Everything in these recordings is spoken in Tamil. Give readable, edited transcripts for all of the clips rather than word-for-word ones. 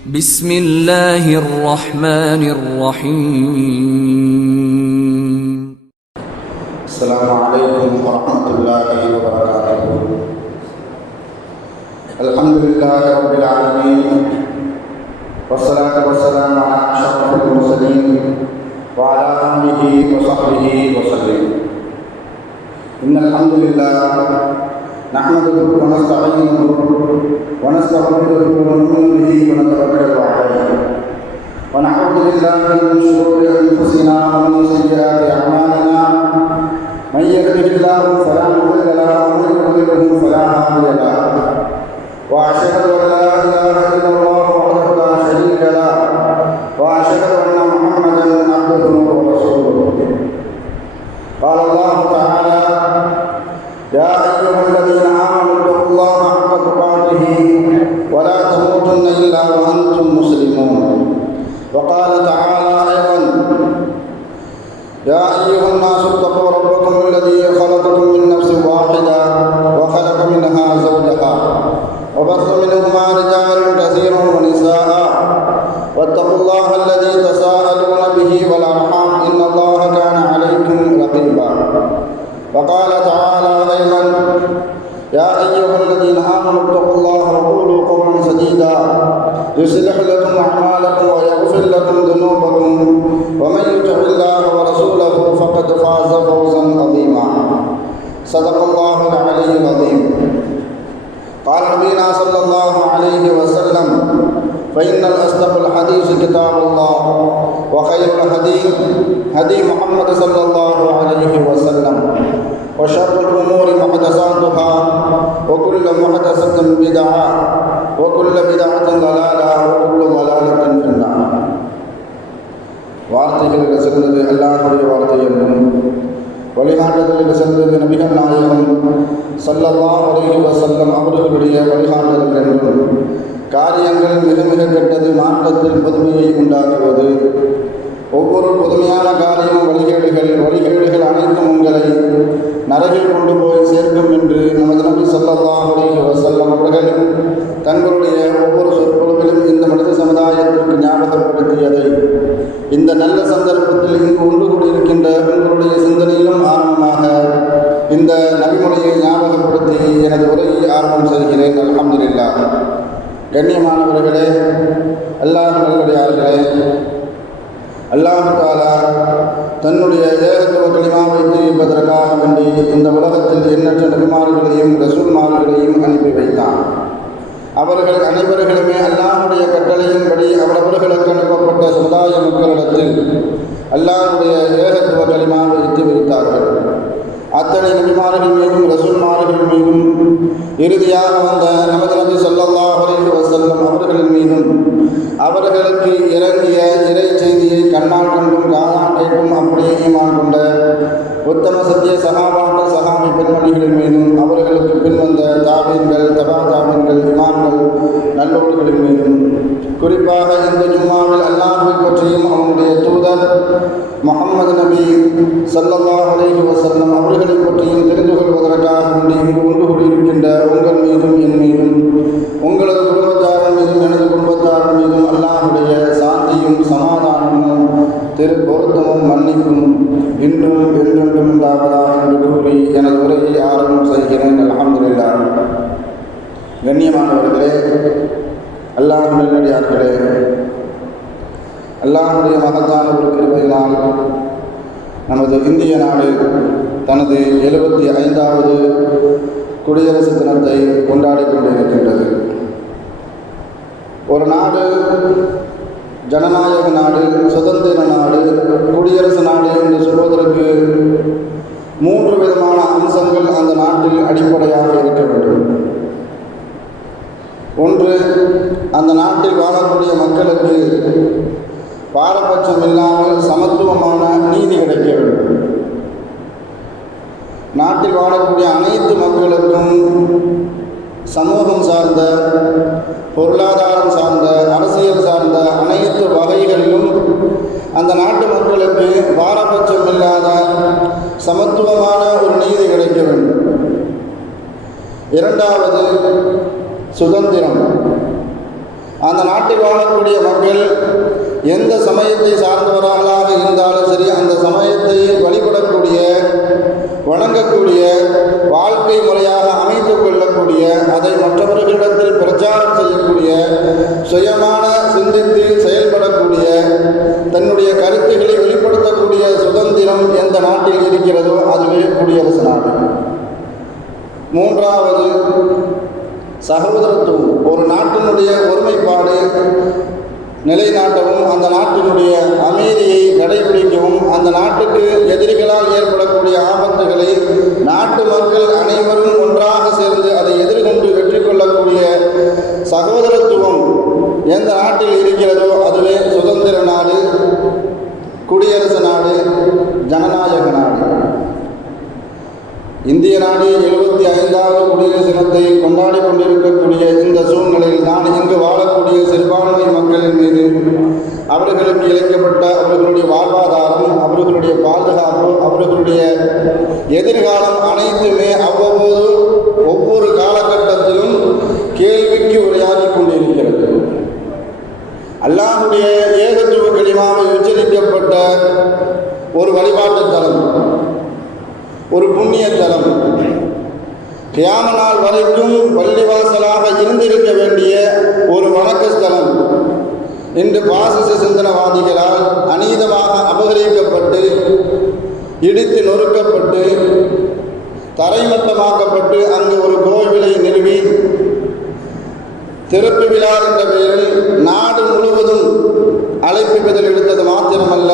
بسم الله الرحمن الرحيم. السلام عليكم ورحمة الله وبركاته. الحمد لله رب العالمين، والصلاة والسلام على أشرف المرسلين وعلى آله وصحبه وسلم. إن الحمد لله نحمده ونستعينه ونستغفره ونؤمن به ونتوكل عليه، ونعوذ بالله من شرور أنفسنا ومن سيئات أعمالنا. من يهده الله فلا مضل له ومن يضلله فلا هادي له، وأشهد أن لا إله إلا الله وحده لا شريك له، وأشهد أن محمدا عبده ورسوله. قال الله تعالى: يا أيها الذين آمنوا اتقوا الله حق تقاته ولا تموتن إلا وأنتم مسلمون. وقال تعالى أيضا: يا أيها الناس اتقوا ربكم الذي خلقكم من نفس واحدة وخلق منها زوجها وبث منهما رجالا كثيرا ونساء، واتقوا الله الذي تساءلون به والأرحام إن الله كان عليكم رقيبا. وقال تعالى أيضا: يا أيها الذين آمنوا اتقوا الله وقولوا قولا سديدا يصلح لكم أعمالكم ويغفر لكم ذنوبكم، ومن يطع الله ورسوله فقد فاز فوزا عظيما. صدق الله العلي العظيم. قال نبينا صلى الله عليه وسلم: فإن الأصدق الحديث كتاب الله، وخير الهدي هدي محمد صلى الله عليه وسلم، وشر الأمور محدثاتها، وكل محدثة بدعة، وكل بدعة ضلالة، وكل ضلالة في النار. வார்த்தைகளில் சிறந்தது அல்லாஹ்வுடைய வார்த்தை என்றும், வழிகாட்டுதலில் சிறந்தது நபிகள் நாயகம் ஸல்லல்லாஹு அலைஹி வஸல்லம் அவர்களுடைய வழிகாட்டுதல் என்றும், காரியங்கள் மிக மிக கெட்டது மார்க்கத்தில் புதுமையை உண்டாக்குவது, ஒவ்வொரு புதுமையான காரியம் வழிகேடுகள் அனைத்தும் உங்களை நரகில் கொண்டு போய் சேர்க்கும் என்று நமது நபி ஸல்லல்லாஹு அலைஹி வஸல்லம் அவர்கள் தங்களுடைய ஒவ்வொரு சொற்பொழிவிலும் இந்த மனித சமுதாயத்திற்கு ஞாபகப்படுத்தியதை இந்த நல்ல சந்தர்ப்பத்தில் இங்கு ஒன்று கூடியிருக்கின்ற உங்களுடைய சிந்தனையிலும் ஆரம்பமாக இந்த நபிமொழியை ஞாபகப்படுத்தி எனது உரையை ஆரம்பம் செய்கிறேன். அல்ஹம்துலில்லாஹ். கண்ணியமானவர்களே, அல்லாஹ் நல்லடியார்களே, அல்லாஹ் தஆலா தன்னுடைய ஏகத்துவ கலிமாவை தெரிவிப்பதற்காக வேண்டி இந்த உலகத்தில் எண்ணற்ற நபிமார்களையும் ரசூல்மார்களையும் அனுப்பி வைத்தான். அவர்கள் அனைவர்களுமே அல்லாஹ்வுடைய கட்டளையின்படி அவரவர்களுக்கு அனுப்பப்பட்ட சமுதாய மக்களிடத்தில் அல்லாஹ்வுடைய ஏகத்துவ கலிமாவை எத்தி வைத்தார்கள். அத்தனை நபிமார்கள் மீதும் ரசூல்மார்கள் மீதும் இறுதியாக வந்த நமது நபி ஸல்லல்லாஹு அலைஹி வஸல்லம் அவர்கள் மீதும் அவர்களுக்கு இறங்கிய இறை செய்தியை கண்ணால் கண்டும் காதால் கேட்டும் அப்படியே ஈமான் கொண்ட உத்தம சத்திய சஹாபாக்கள் சஹாபி பெண்மணிகளின் மீதும் அவர்களுக்கு பின்வந்த தாபீன்கள் தபா தாபீன்கள் இமாம்கள் நல்லோர்களின் மீதும் குறிப்பாக இந்த ஜும்மாவில் அல்லாஹ்வை பற்றியும் அவனுடைய தூதர் முஹம்மது நபி ஸல்லல்லாஹு அலைஹி வஸல்லம் அவர்களை பற்றியும் தெரிந்து கொள்வதற்காக வேண்டி இங்கு ஒன்று கூடியிருக்கின்ற உங்கள் மீதும் என் மீதும் உங்களது குடும்பத்தார் மீதும் எனது குடும்பத்தார் மீதும் அல்லாஹ்வுடைய சாந்தியும் சமாதானமும் திரு பொருத்தமும் மன்னிப்பும் இன்றும் என்றென்றும் உண்டாவதாக என்று கூறி எனது உரையை ஆரம்பம் செய்கிறேன். அல்ஹம்துலில்லாஹ். கண்ணியமானவர்களே, அல்லாஹ் நல்லடியார்களே, அல்லாஹ்வுடைய மகத்தான ஒரு கிருபையினால் நமது இந்திய நாடு தனது 75வது குடியரசு தினத்தை கொண்டாடி கொண்டிருக்கின்றது. ஒரு நாடு, ஜனநாயக நாடு, சுதந்திர நாடு, குடியரசு நாடு என்று சொல்வதற்கு 3 விதமான அம்சங்கள் அந்த நாட்டில் அடிப்படையாக இருக்க வேண்டும். ஒன்று, அந்த நாட்டில் வாழக்கூடிய மக்களுக்கு பாரபட்சம் இல்லாமல் சமத்துவமான நீதி கிடைக்க வேண்டும். நாட்டில் வாழக்கூடிய அனைத்து மக்களுக்கும் சமூகம் சார்ந்த, பொருளாதாரம் சார்ந்த, அரசியல் சார்ந்த அனைத்து வகைகளிலும் அந்த நாட்டு மக்களுக்கு பாரபட்சம் இல்லாத சமத்துவமான ஒரு நீதி கிடைக்க வேண்டும். இரண்டாவது, சுதந்திரம். அந்த நாட்டில் வாழக்கூடிய மக்கள் எந்த சமயத்தை சார்ந்தவர்களாக இருந்தாலும் சரி, அந்த சமயத்தை வழிபடக்கூடிய, வணங்கக்கூடிய, வாழ்க்கை முறையாக அமைத்துக் கொள்ளக்கூடிய, அதை மற்றவர்களிடத்தில் பிரச்சாரம் செய்யக்கூடிய, சுயமான சிந்தித்து செயல்படக்கூடிய, தன்னுடைய கருத்துக்களை வெளிப்படுத்தக்கூடிய சுதந்திரம் எந்த நாட்டில் இருக்கிறதோ அதுவே குடியரசு நாடு. மூன்றாவது, சகோதரத்துவம். ஒரு நாட்டினுடைய ஒருமைப்பாடு நிலைநாட்டவும், அந்த நாட்டினுடைய அமைதியை கடைபிடிக்கவும், அந்த நாட்டுக்கு எதிரிகளால் ஏற்படக்கூடிய ஆபத்துகளை நாட்டு மக்கள் அனைவரும் ஒன்றாக சேர்ந்து அதை எதிர்கொண்டு வெற்றி கொள்ளக்கூடிய சகோதரத்துவம் எந்த நாட்டில் இருக்கிறதோ அதுவே சுதந்திர நாடு, குடியரசு நாடு, ஜனநாயக நாடு. இந்திய நாடு 75வது குடியரசு தினத்தை கொண்டாடி கொண்டிருக்கக்கூடிய இந்த சூழ்நிலையில் தான் இங்கு வாழக்கூடிய சிறுபான்மை மக்களின் மீது அவர்களுக்கு இழைக்கப்பட்ட அவர்களுடைய வாழ்வாதாரம், அவர்களுடைய பாதுகாப்பு, அவர்களுடைய எதிர்காலம் அனைத்துமே அவ்வப்போது ஒவ்வொரு காலகட்டத்திலும் கேள்விக்கு உரையாடி கொண்டிருக்கிறது. அல்லாஹ்வுடைய ஏகத்துவ கலிமாவை உச்சரிக்கப்பட்ட ஒரு வழிபாட்டு தலம், ஒரு புண்ணிய தலம், கியாம நாள் வரைக்கும் பள்ளிவாசலாக இருந்திருக்க வேண்டிய ஒரு வணக்க ஸ்தலம் இன்று பாசிச சிந்தனவாதிகளால் அநீதமாக அபகரிக்கப்பட்டு, இடித்து நொறுக்கப்பட்டு, தரைமட்டமாக்கப்பட்டு அங்கு ஒரு கோவிலை நிறுவி திறப்பு விழா என்ற பெயரில் நாடு முழுவதும் அழைப்பிதழ் எடுத்தது மாத்திரமல்ல,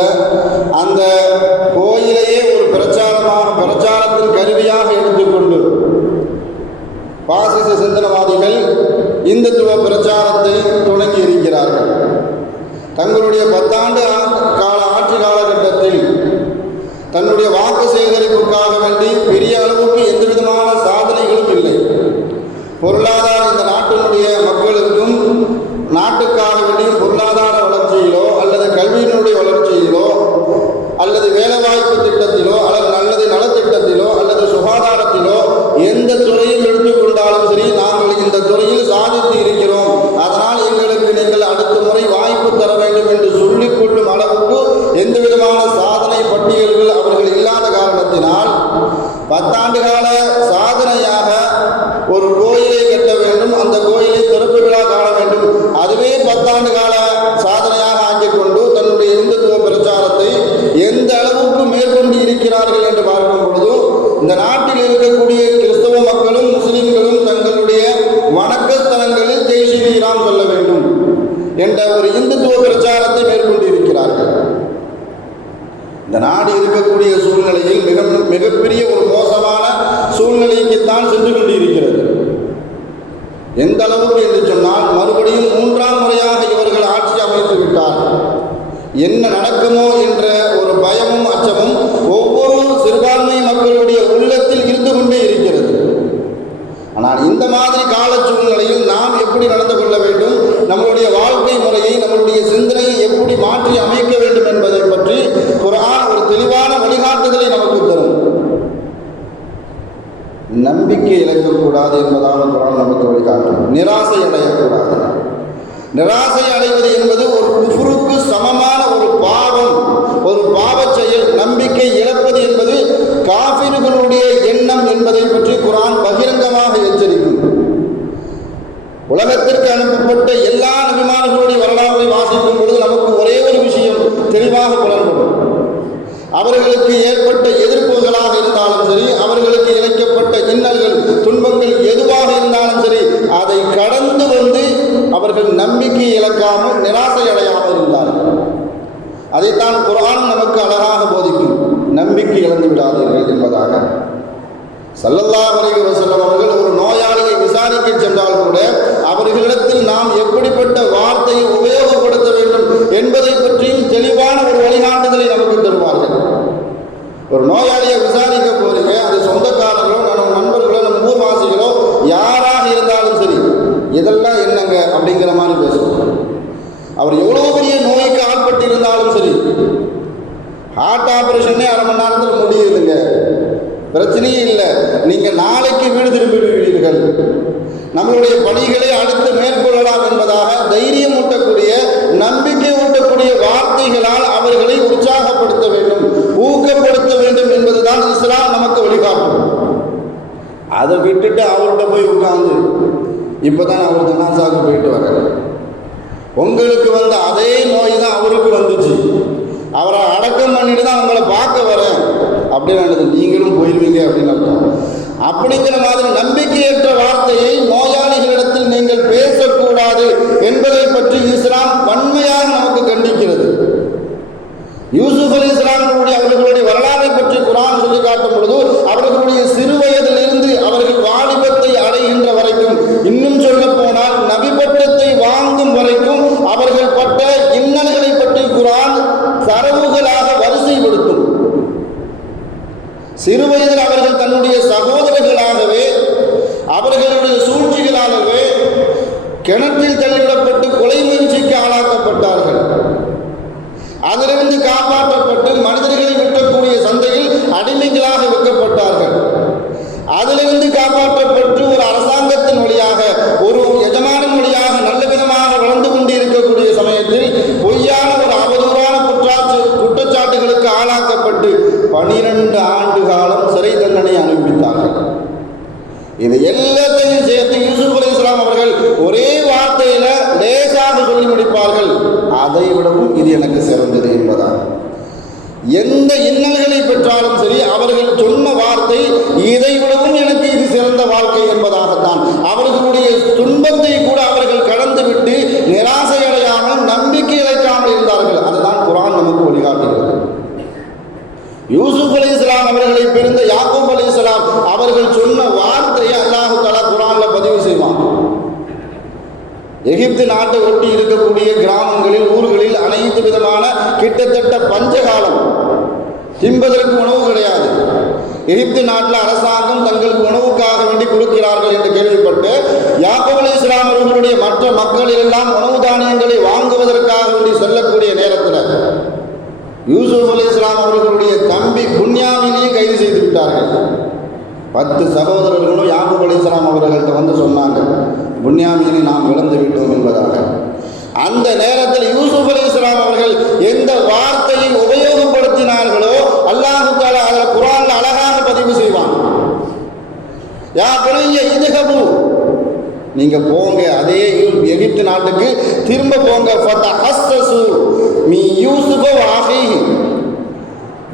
அந்த கோயிலையே ஒரு பிரச்சாரத்தின் கருவியாக எடுத்துக்கொண்டு பாசிச சிந்தனவாதிகள் இந்துத்துவ பிரச்சாரத்தை தொடங்கி இருக்கிறார்கள். தங்களுடைய 10 ஆண்டு கால ஆட்சி காலகட்டத்தில் தன்னுடைய வாக்கு சேகரிப்புக்காக வேண்டி பெரிய அளவுக்கு எந்த விதமான சாதனைகளும் இல்லை. பொருளாதார இந்த நாட்டினுடைய மக்களுக்கும் நாட்டுக்காக வேண்டி பொருளாதார வளர்ச்சியிலோ அல்லது கல்வியினுடைய வளர்ச்சியிலோ அல்லது வேலைவாய்ப்பு திட்டத்திலோ அல்லது நலத்திட்டத்திலோ அல்லது சுகாதாரத்திலோ எந்த துறையில் எடுத்துக்கொண்டாலும் சரி, நாங்கள் இந்த துறையில் சாதித்து இருக்கிறோம், அதனால் எங்களுக்கு நீங்கள் அடுத்த முறை வாய்ப்பு தர வேண்டும் என்று சொல்லிக் கொள்ளும் அளவுக்கு எந்த விதமான சாதனை பட்டியல்கள் அவர்கள் இல்லாத காரணத்தினால் 10 ஆண்டு கால சாதனையாக ஒரு கோயிலை கட்ட வேண்டும், அந்த கோயிலை திறப்பு விழா காண வேண்டும், அதுவே 10 ஆண்டு கால சாதனையாக ஆக்கிக் கொண்டு தன்னுடைய இந்துத்துவ பிரச்சாரத்தை எந்த அளவுக்கு மேற்கொண்டு இருக்கிறார்கள் என்று பார்க்கும் பொழுது, இந்த நாட்டில் இருக்கக்கூடிய கிறிஸ்தவ மக்களும் முஸ்லிம்களும் தங்களுடைய வணக்க ஸ்தலங்களில் ஜெய் ஸ்ரீராம் சொல்ல வேண்டும் என்ற ஒரு இந்துத்துவ பிரச்சாரத்தை மேற்கொண்டு இருக்கிறார்கள். இந்த நாடு இருக்கக்கூடிய சூழ்நிலையில் மிகப்பெரிய ஒரு மோசமான சூழ்நிலைக்குத்தான் சென்று கொண்டிருக்கிறது. எந்த அளவுக்கு என்று சொன்னால், மறுபடியும் 3ஆம் முறையாக இவர்கள் ஆட்சி அமைத்து விட்டார்கள். என்ன நடக்குமோ என்ற ஒரு பயமும் அச்சமும் ஒவ்வொரு சிறுபான்மை மக்களுடைய உள்ளத்தில் இருந்து கொண்டே இருக்கிறது. ஆனால் இந்த மாதிரி கால சூழ்நிலையில் நாம் எப்படி நடந்து கொள்ள வேண்டும், நம்மளுடைய வாழ்க்கை முறையை, நம்மளுடைய சிந்தனையை எப்படி மாற்றி அமைக்க வேண்டும் என்பதை பற்றி குர்ஆன் ஒரு தெளிவான வழிகாட்டுதலை நமக்கு தரும். நம்பிக்கை இழக்கக்கூடாது என்பதாக குர்ஆன் நமக்கு வழிகாட்டும். நிராசை அடையக்கூடாது. நிராசை அடைவது என்பது ஒரு குஃப்ருக்கு சமமான ஒரு பாவம், ஒரு பாவச் செயல். நம்பிக்கை இழப்பது என்பது காஃபிர்களுடைய எண்ணம் என்பதை பற்றி குர்ஆன் பகிரங்கமாக எச்சரிக்கும். உலகத்திற்கு அனுப்பப்பட்ட எல்லா நபிமார்களுடைய வரலாற்றை வாசிக்கும் பொழுது நமக்கு ஒரே ஒரு விஷயம் தெளிவாக புலன்படும். அவர்களுக்கு ஏற்பட்ட எதிர்ப்புகளாக இருந்தாலும் சரி, அவர்களுக்கு இழைக்கப்பட்ட இன்னல்கள், துன்பங்கள் எதுவாக இருந்தாலும் சரி, அதை கடந்து வந்து அவர்கள் நம்பிக்கை இழக்காமல், நிராசை அடையாமல் இருந்தார்கள். அதைத்தான் குர்ஆன் நமக்கு அழகாக போதிக்கும். நம்பிக்கை இழந்து விடாதீர்கள் என்பதாக. ஸல்லல்லாஹு அலைஹி வஸல்லம் அவர்கள் ஒரு நோயாளியை விசாரிக்க சென்றால் கூட அவர்களிடத்தில் நாம் எப்படிப்பட்ட வார்த்தையை உபயோகப்படுத்த வேண்டும் என்பதை பற்றியும் தெளிவான ஒரு வழிகாட்டுதலை நமக்கு தருவார்கள். ஒரு நோயாளியை விசாரிக்க போறீங்க, அது சொந்தக்காரர்களோ, நம்ம நண்பர்களோ, நம்ம ஊர்வாசிகளோ யாராக இருந்தாலும் சரி, இதெல்லாம் என்னங்க அப்படிங்கிற மாதிரி பேசுவோம். அவர் எவ்வளவு பெரிய நோய்க்கு ஆட்பட்டு இருந்தாலும் சரி, ஹார்ட் ஆபரேஷனே 1/2 மணி நேரத்தில் முடியுதுங்க, பிரச்சனையே இல்லை, நீங்கள் நாளைக்கு வீடு திரும்பி விடுவீர்கள், நம்மளுடைய பணிகளை அடுத்து மேற்கொள்ளலாம் என்பதாக தைரியம் சொல்லக்கூடிய வார்த்தைகளால் அவர்களை உற்சாகப்படுத்த வேண்டும், ஊக்கப்படுத்த வேண்டும் என்பதுதான் இஸ்லாம் நமக்கு வழிகாட்டும். அதை விட்டுட்டு அவர்கிட்ட போய் உட்கார்ந்து இப்பதான் அவர் ஜனாசாவுக்கு போயிட்டு வர்றாரு, உங்களுக்கு வந்த அதே நோய் தான் அவருக்கு வந்துச்சு, அவரை அடக்கம் பண்ணிட்டு தான் உங்களை பார்க்க வரேன் அப்படின்னு நீங்களும் போயிருவீங்க அப்படின்னு அர்த்தம். அப்படிங்கிற மாதிரி நம்பிக்கையற்ற வார்த்தையை நோயாளிகளிடத்தில் நீங்கள் பேசக்கூடாது என்பதை பற்றி இஸ்லாம் வன்மையாக நமக்கு கண்டிக்கிறது. யூசுப் அலைஹிஸ்ஸலாம் அவர்களுடைய வரலாறை பற்றி குர்ஆன் சொல்லி காட்டும் பொழுது அவர்களுடைய சிறு வயதிலிருந்து அவர்கள் வாலிபத்தை அடைகின்ற வரைக்கும், இன்னும் சொல்ல போனால் நபி பட்டத்தை வாங்கும் வரைக்கும் அவர்கள் பட்ட இன்னல்களை பற்றி குர்ஆன் தரவுகளாக வரிசைப்படுத்தும். சிறு வயதில் அவர்கள் தன்னுடைய சகோதரர்களாகவே அவர்களுடைய சூழ்ச்சிகளாகவே கிணற்றில் தள்ளிவிடப்பட்டு கொலை முயற்சிக்கு ஆளாக்கப்பட்டார்கள். அதிலிருந்து காப்பாற்றப்பட்டு மனிதர்களை விற்கக்கூடிய சந்தையில் அடிமைகளாக விற்கப்பட்டார்கள். அதிலிருந்து காப்பாற்றப்பட்டு ஒரு அரசாங்கத்தின் வழியாக, ஒரு எஜமானின் வழியாக நல்ல விதமாக வளர்ந்து கொண்டிருக்கக்கூடிய சமயத்தில் பொய்யான ஒரு அவதூறான குற்றச்சாட்டுகளுக்கு ஆளாக்கப்பட்டு 12 ஆண்டு காலம் சிறை தண்டனை அனுபவித்தார்கள். இது எல்லாத்தையும் சேர்த்து யூசுப் அலைஹிஸ்ஸலாம் அவர்கள் ஒரே வார்த்தையில லேசாக சொல்லி முடிப்பார்கள், அதை விடவும் இது எனக்கு சிறந்தது என்பதான். எந்த இன்னல்களை பெற்றாலும் சரி அவர்கள் சொன்ன வார்த்தை இதை விடவும் எனக்கு இது சிறந்த வாழ்க்கை என்பதாகத்தான். அவர்களுடைய துன்பத்தை கூட அவர்கள் கடந்துவிட்டு நிராசை அடையாமல் நம்பிக்கை இழக்காமல் இருந்தார்கள். அதுதான் குர்ஆன் நமக்கு வழிகாட்டுகிறது. யூசுப் அலைஹிஸ்ஸலாம் அவர்களை பிறந்த யாக்கூப் அலைஹிஸ்ஸலாம் அவர்கள் சொன்ன வார்த்தையை அல்லாஹ் தஆலா குர்ஆன்ல பதிவு செய்வான். எகிப்து நாட்டை ஒட்டி இருக்கக்கூடிய கிராமங்களில், ஊர்களில் அனைத்து விதமான கிட்டத்தட்ட பஞ்சகாலம், தின்பதற்கு உணவு கிடையாது. எகிப்து நாட்டில் அரசாங்கம் தங்களுக்கு உணவுக்காக வேண்டி கொடுக்கிறார்கள் என்று கேள்விப்பட்டு யாக்கூப் அலைஹிஸ்ஸலாம் அவர்களுடைய மற்ற மக்கள் எல்லாம் உணவு தானியங்களை வாங்குவதற்காக வேண்டி செல்லக்கூடிய நேரத்தில் யூசுப் அலைஹிஸ்ஸலாம் அவர்களுடைய தம்பி புன்யாமீனையும் கைது செய்து விட்டார்கள். 10 சகோதரர்களும் யாக்கூப் அலைஹிஸ்ஸலாம் அவர்கள்ட்ட வந்து சொன்னாங்க, புன்யாமீனை நாம் இழந்து விட்டோம் என்பதாக. அந்த நேரத்தில் யூசுப் அலைஹிஸ்ஸலாம் அவர்கள் எந்த வார்த்தையை உபயோகப்படுத்தினார்களோ அல்லாஹ் தஆலா அதில் குர்ஆன்ல அழகாக பதிவு செய்வான். யா புனைய இத்ஹபு, நீங்க போங்க, அதே எகிப்து நாட்டுக்கு திரும்ப போங்க. ஃபதஹஸ்ஸஸு மீ யூசுஃப வ அஹீஹி,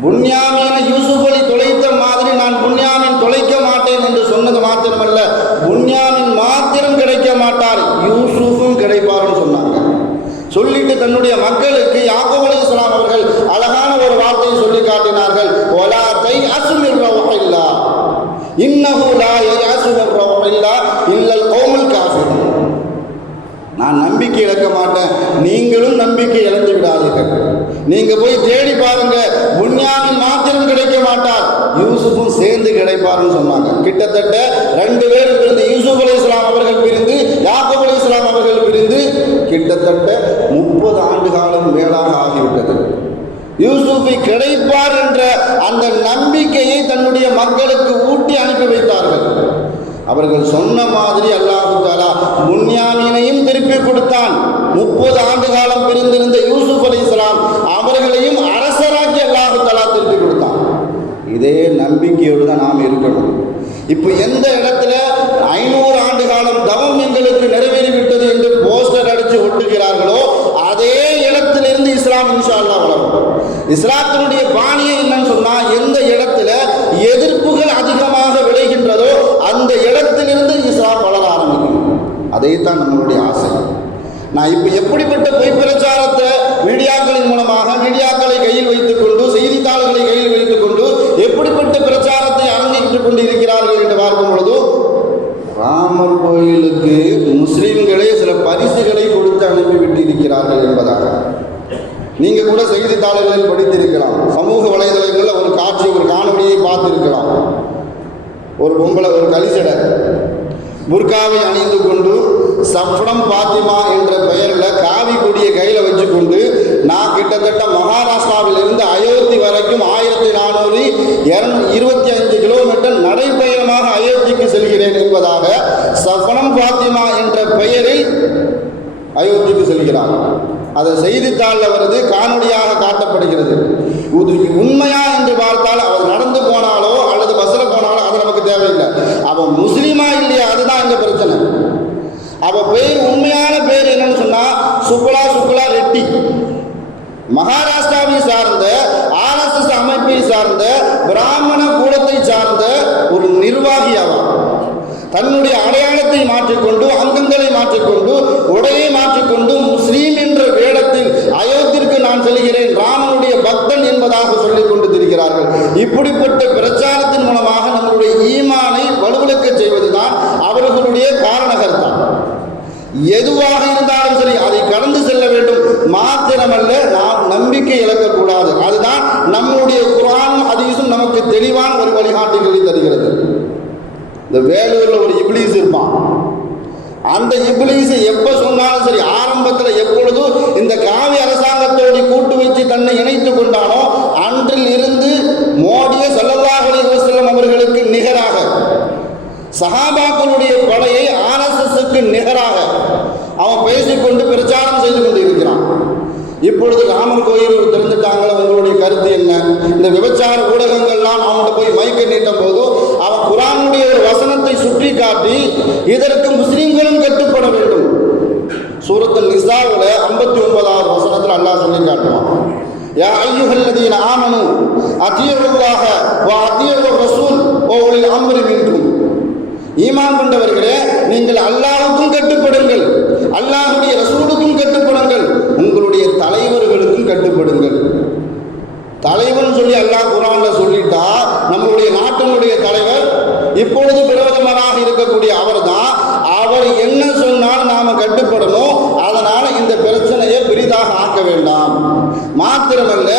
புன்யாமீனை யூசுப் அலி தொலைத்த மாதிரி நான் புன்யாமீன் தொலைக்க மாட்டேன் என்று சொன்னது மாத்திரமல்ல, புன்யாமீன் மாத்திரம் கிடைக்க மாட்டார், யூசுஃபும் கிடைப்பார்னு சொன்னாங்க. சொல்லிட்டு தன்னுடைய மக்களுக்கு யாக்கூப் அலைஹிஸ்ஸலாம் அவர்கள் அழகான ஒரு வார்த்தையை சொல்லி காட்டினார்கள். வலா தைஅஸு மிர் ரௌஹில்லா இன்னஹு லா யயஸு மிர் ரௌஹில்லா இல்லல் கௌமுல் காஃபிரூன். நான் நம்பிக்கை இழக்க மாட்டேன், நீங்களும் நம்பிக்கை இழந்து விடாதீர்கள். நீங்க போய் தேடி பாருங்க, புன்யாமீன் மாத்திரம் கிடைக்க மாட்டார், யூசுஃபும் சேர்ந்து கிடைப்பார்னு சொன்னாங்க. கிட்டத்தட்ட 2 பேரும் பிரிந்து, யூசுப் அலைஹிஸ்ஸலாம் அவர்கள் பிரிந்து யாக்கூப் அலைஹிஸ்ஸலாம் அவர்கள் பிரிந்து கிட்டத்தட்ட 30 ஆண்டு காலம் மேலாக ஆகிவிட்டது. யூசுஃபை கிடைப்பார் என்ற அந்த நம்பிக்கையை தன்னுடைய மக்களுக்கு ஊட்டி அனுப்பி வைத்தார்கள். அவர்கள் சொன்ன மாதிரி அல்லாஹ் தஆலா புன்யாமீனையும் திருப்பி கொடுத்தான். 30 ஆண்டு காலம் பிரிந்திருந்த யூசுப் அலைஹிஸ்ஸலாம் அவர்களையும் அரசராக்கி அல்லாஹ் தஆலா திருப்பி கொடுத்தான். இதே நம்பிக்கையோடு தான் நாம் இருக்கணும். இப்போ எந்த இடத்துல 500 ஆண்டு காலம் தவம் எங்களுக்கு நிறைவேறிவிட்டது என்று போஸ்டர் அடித்து ஒட்டுகிறார்களோ அதே இடத்திலிருந்து இஸ்லாம் இன்ஷா அல்லாஹ் வளரும். இஸ்லாத்தினுடைய பாணியை என்னன்னு சொன்னா, எந்த இடத்துல எதிர்ப்புகள் அதிகமாக விளைகின்றதோ அந்த இடத்திலிருந்து இஸ்லாம் வளர ஆரம்பிக்கும். அதைத்தான் நம்மளுடைய ஆசை. நான் இப்போ எப்படிப்பட்ட பொய் பிரச்சாரத்தை மீடியாக்களின் மூலமாக, மீடியாக்களை கையில் வைத்துக் கொண்டு, செய்தித்தாள்களை கையில் வைத்துக் கொண்டு எப்படிப்பட்ட பிரச்சாரத்தை அரங்கேற்றுக் கொண்டு இருக்கிறார்கள் என்று பார்க்கும் பொழுது, ராமர் கோயிலுக்கு முஸ்லிம்களே சில பரிசுகளை கொடுத்து அனுப்பிவிட்டு இருக்கிறார்கள் என்பதாக நீங்க கூட செய்தித்தாள்களில் படித்திருக்கலாம். சமூக வலைதளங்களில் ஒரு காட்சி, ஒரு காணொலியை பார்த்திருக்கலாம். ஒரு பொம்பளை, ஒரு கலிசடை புர்காவை அணிந்து கொண்டு சஃப்ரம் பாத்திமா என்ற பெயரில் காவி கொடியை கையில் வச்சு கொண்டு, நான் கிட்டத்தட்ட மகாராஷ்டிராவில் இருந்து அயோத்தி வரைக்கும் 1425 கிலோமீட்டர் நடைபயணமாக அயோத்திக்கு செல்கிறேன் என்பதாக சஃப்ரம் பாத்திமா என்ற பெயரில் அயோத்திக்கு செல்கிறார். அது செய்தித்தாளில் வருது, காணொலியாக காட்டப்படுகிறது. இது உண்மையா என்று பார்த்தால் அவர் நடந்து போனாலோ அல்லது பஸ்ஸில் போனாலோ அது நமக்கு தேவையில்லை. அவன் முஸ்லீமா இல்லையா, அதுதான் இங்கே பிரச்சனை. அவள் பேர் உண்மையான பேர் என்னன்னு சொன்னால் சுக்குலா ரெட்டி. மகாராஷ்டிராவை சார்ந்த RSS அமைப்பை சார்ந்த பிராமண கூடத்தை சார்ந்த ஒரு நிர்வாகி ஆவார். தன்னுடைய அடையாளத்தை மாற்றிக்கொண்டு, அங்கங்களை மாற்றிக்கொண்டு, உடையை மாற்றிக்கொண்டு முஸ்லீம் என்ற வேடத்தில் அயோத்திற்கு நான் செல்கிறேன், ராமனுடைய பக்தன் என்பதாக சொல்லிக் கொண்டு திரிகிறார்கள். இப்படிப்பட்ட பிரச்சாரத்தின் மூலமாக நம்முடைய ஈமானை வலுவிழக்க செய்வதுதான் அவர்களுடைய காரணகர்த்தான். எதுவாக இருந்தாலும் சரி அதை கடந்து செல்ல வேண்டும். மாத்திரமல்ல, நாம் நம்பிக்கை இழக்கக்கூடாது. அதுதான் நம்முடைய குர்ஆனும் ஹதீஸும் நமக்கு தெளிவான ஒரு வழிகாட்டுதலை தருகிறது. இந்த வேலூரில் ஒரு இப்லீஸ் இருப்பான். அந்த இப்லீஸ் எப்போ சொன்னாலும் சரி, ஆரம்பத்தில் எப்பொழுதும் இந்த காவி அரசாங்கத்தோடு கூட்டு வச்சு தன்னை இணைத்து கொண்டானோ அன்றில் இருந்து மோடியை ஸல்லல்லாஹு அலைஹி வஸல்லம் அவர்களுக்கு நிகராக, சஹாபாக்களுடைய படையை RSSக்கு நிகராக அவன் பேசிக்கொண்டு பிரச்சாரம் செய்து கொண்டு இருக்கிறான். இப்பொழுது ராமர் கோயில் திறந்துட்டாங்களோ, உங்களுடைய கருத்து என்ன? இந்த விபச்சார ஊடகங்கள்லாம் அவன்கிட்ட போய் மைக்கை நீட்டும் போது அவன் குர்ஆனுடைய ஒரு வசனத்தை சுட்டி காட்டி இதற்கு முஸ்லிம்களும் கட்டுப்பட வேண்டும். சூரத்துல் நிசாவில் 59வது வசனத்தில் அல்லாஹ் சொல்லி காட்டுவான், யா அய்யுஹல்லதீன ஆமனு அத்தீஉல்லாஹ வ அத்தீஉர் ரசூல் வ உலில் அம்ரி மின்கும். ஈமான் கொண்டவர்களே, நீங்கள் அல்லாஹ்வுக்கும் கட்டுப்படுங்கள், அல்லாஹ்வுடைய ரசூலுக்கும் கட்டுப்படுங்கள், உங்களுடைய தலைவர்களுக்கும் கட்டுப்படுங்கள். தலைவன் சொல்லி அல்லாஹ் குர்ஆன்ல சொல்லிட்டா நம்மளுடைய நாட்டினுடைய தலைவர் இப்பொழுது பிரதமராக இருக்கக்கூடிய அவர் தான். அவர் என்ன சொன்னால் நாம கட்டுப்படணும். அதனால இந்த பிரச்சனையை பெரிதாக ஆக்க வேண்டாம். மாத்திரமல்ல,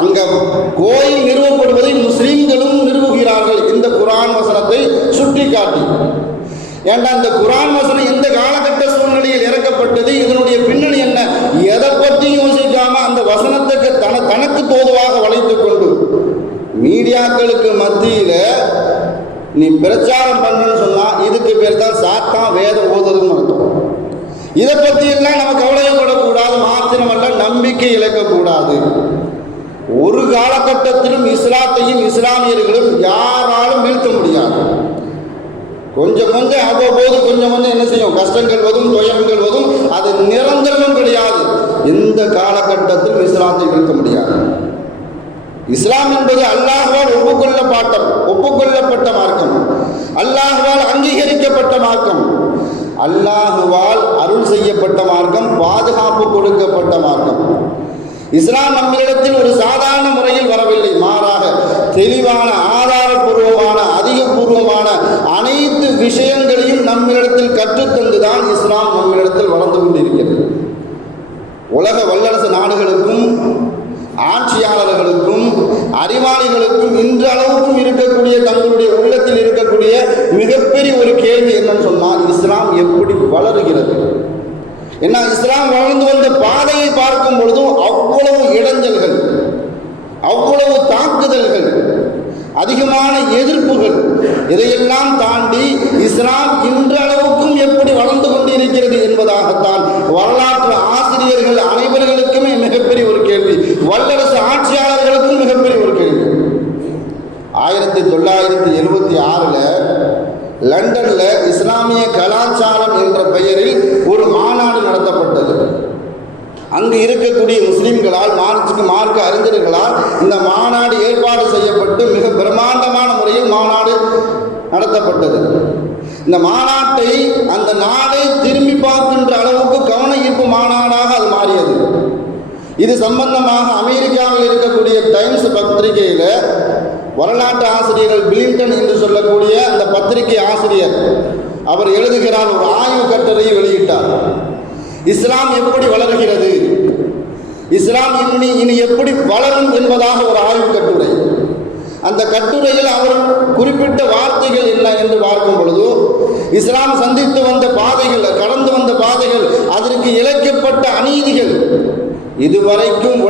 அங்க கோயில் நிறுவப்படுவதை முஸ்லீம்களும் நிறுவுகிறார்கள் இந்த குர்ஆன் வசனத்தை சுட்டி காட்டி. ஏண்டா இந்த குர்ஆன் வசனம் எந்த காலகட்ட சூழ்நிலையில் இறக்கப்பட்டது, இதனுடைய பின்னணி என்ன, எதை பற்றியும் யோசிக்காம அந்த வசனத்துக்கு தனக்கு தோதுவாக வளைத்துக் கொண்டு மீடியாக்களுக்கு மத்தியில நீ பிரச்சாரம் பண்ணணும்னு சொன்னா இதுக்கு பேர் தான் சாத்தான் வேதம் ஓதுறதுன்னு அர்த்தம். இதை பற்றி எல்லாம் நம்ம கவலைப்படக்கூடாது. மாத்திரமல்ல, நம்பிக்கை இழக்கக்கூடாது. ஒரு காலகட்டத்திலும் இஸ்லாத்தையும் இஸ்லாமியர்களும் யாராலும் வீழ்த்த முடியாது. கொஞ்சம் அவ்வப்போது கொஞ்சம் என்ன செய்யும், கஷ்டங்கள் வரும், துயரங்கள் வரும். அது நிரந்தரம் கிடையாது. எந்த காலகட்டத்திலும் இஸ்லாத்தை வீழ்த்த முடியாது. இஸ்லாம் என்பது அல்லாஹ்வால் ஒப்புக்கொள்ளப்பட்ட மார்க்கம், அல்லாஹ்வால் அங்கீகரிக்கப்பட்ட மார்க்கம், அல்லாஹ்வால் அருள் செய்யப்பட்ட மார்க்கம், பாதுகாப்பு கொடுக்கப்பட்ட மார்க்கம். இஸ்லாம் நம்மிடத்தில் ஒரு சாதாரண முறையில் வரவில்லை. மாறாக தெளிவான, ஆதாரபூர்வமான, அதிகபூர்வமான அனைத்து விஷயங்களையும் நம்மிடத்தில் கற்றுத்தந்துதான் இஸ்லாம் நம்மிடத்தில் வளர்ந்து கொண்டிருக்கிறது. உலக வல்லரசு நாடுகளுக்கும் ஆட்சியாளர்களுக்கும் அறிவாளிகளுக்கும் இன்றளவுக்கும் இருக்கக்கூடிய தங்களுடைய உள்ளத்தில் இருக்கக்கூடிய மிகப்பெரிய ஒரு கேள்வி என்னன்னு சொன்னால், இஸ்லாம் எப்படி வளருகிறது? ஏன்னா இஸ்லாம் வளர்ந்து வந்த பாதையை பார்க்கும் பொழுதும் அவ்வளவு இடைஞ்சல்கள், அவ்வளவு தாக்குதல்கள், அதிகமான எதிர்ப்புகள், இதையெல்லாம் தாண்டி இஸ்லாம் இன்றளவுக்கும் எப்படி வளர்ந்து கொண்டிருக்கிறது என்பதாகத்தான் வரலாற்று ஆசிரியர்கள் அனைவர்களுக்குமே மிகப்பெரிய ஒரு கேள்வி, வல்லரசு ஆட்சியாளர்களுக்கும் மிகப்பெரிய ஒரு கேள்வி. 1976 லண்டன்ல இஸ்லாமிய கலாச்சாரம் என்ற பெயரில் ஒரு மாநாடு நடத்தப்பட்டது. அங்கு இருக்கக்கூடிய முஸ்லிம்களால், மார்க்க அறிஞர்களால் இந்த மாநாடு ஏற்பாடு செய்யப்பட்டு மிக பிரம்மாண்டமான முறையில் மாநாடு நடத்தப்பட்டது. இந்த மாநாட்டை அந்த நாடை திரும்பி பார்க்கின்ற அளவுக்கு கவன ஈர்ப்பு மாநாடாக அது மாறியது. இது சம்பந்தமாக அமெரிக்காவில் இருக்கக்கூடிய டைம்ஸ் பத்திரிகையில் வரலாற்று ஆசிரியர்கள் பிளிங்டன் என்று சொல்லக்கூடிய அந்த பத்திரிகை ஆசிரியர் அவர் எழுதுகிறார், ஒரு ஆய்வு கட்டுரையை வெளியிட்டார். இஸ்லாம் எப்படி வளர்கிறது, இஸ்லாம் இனி எப்படி வளரும் என்பதாக ஒரு ஆய்வு கட்டுரை. அந்த கட்டுரையில் அவர் குறிப்பிட்ட வார்த்தைகள் என்ன என்று பார்க்கும் பொழுது, இஸ்லாம் சந்தித்து வந்த பாதைகள், கடந்து வந்த பாதைகள், அதற்கு இழைக்கப்பட்ட அநீதிகள், இதுவரைக்கும்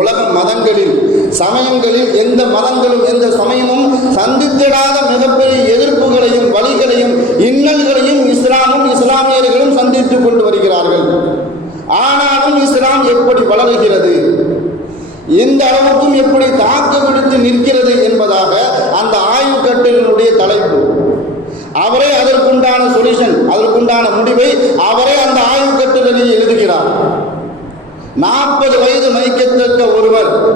உலக மதங்களில், சமயங்களில் எந்த மதங்களும் எந்த சமயமும் சந்தித்திடாத மிகப்பெரிய எதிர்ப்புகளையும் வழிகளையும் இன்னல்களையும் இஸ்லாமும் இஸ்லாமியர்களும் சந்தித்துக் கொண்டு வருகிறார்கள். ஆனாலும் இஸ்லாம் எப்படி வளர்கிறது, எந்த அளவுக்கும் எப்படி தாக்கு பிடித்து நிற்கிறது என்பதாக அந்த ஆய்வு கட்டுரையினுடைய தலைப்பு. அவரே அதற்குண்டான சொல்யூஷன், அதற்குண்டான முடிவை அவரே அந்த ஆய்வு கட்டுரையில் எழுதுகிறார். 40 வயது மதிக்கத்தக்க